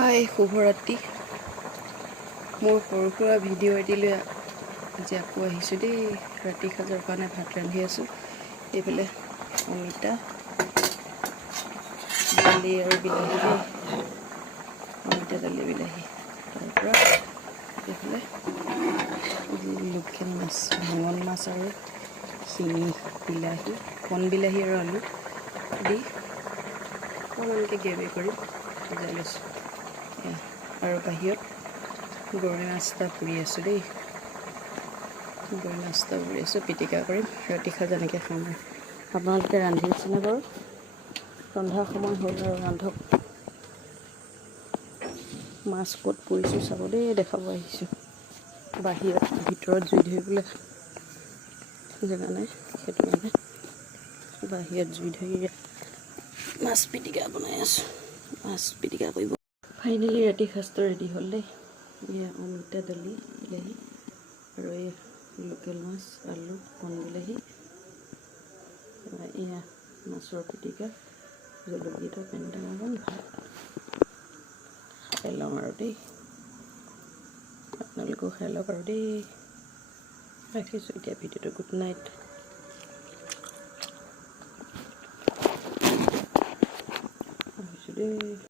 হাই শুভৰাত্ৰি মোৰ সৰু সুৰা ভিডিঅ' এটিলৈ আজি আকৌ আহিছোঁ দেই ৰাতি সাজৰ কাৰণে ভাত ৰান্ধি আছোঁ এইফালে অমিতা দালি আৰু বিলাহী দেই অমিতা দালি বিলাহী তাৰপৰা এইফালে লোকেল মাছ ভাঙন মাছ আৰু শিঙি বিলাহী কণ বিলাহী আৰু আলু দি অকণমানকৈ গ্ৰেভি কৰি সিজাই লৈছোঁ আৰু বাহিৰত গৰৈ মাছ এটা পুৰি আছোঁ দেই গৰৈ মাছ এটা পুৰি আছোঁ পিটিকা কৰিম ৰাতি সাঁজ এনেকৈ খাম আৰু আপোনালোকে ৰান্ধিছেনে বাৰু ৰন্ধাৰ সময় হ'ল আৰু ৰান্ধক মাছ ক'ত পুৰিছোঁ চাব দেই দেখাব আহিছোঁ বাহিৰত ভিতৰত জুই ধৰিবলৈ জেগা নাই সেইটো কাৰণে বাহিৰত জুই ধৰি মাছ পিটিকা বনাই আছোঁ মাছ পিটিকা কৰিব ফাইনেলি ৰাতি সাঁজটো ৰেডি হ'ল দেই এয়া অমিতা দালি বিলাহী আৰু এই লোকেল মাছ আলু কণ বিলাহী এয়া মাছৰ পিটিকা জলকীয়া পেনটেঙা অকণ ভাত খাই লওঁ আৰু দেই আপোনালোকেও খাই লওক আৰু দেই ৰাখিছোঁ এতিয়া ভিডিঅ'টো গুড নাইট দেই।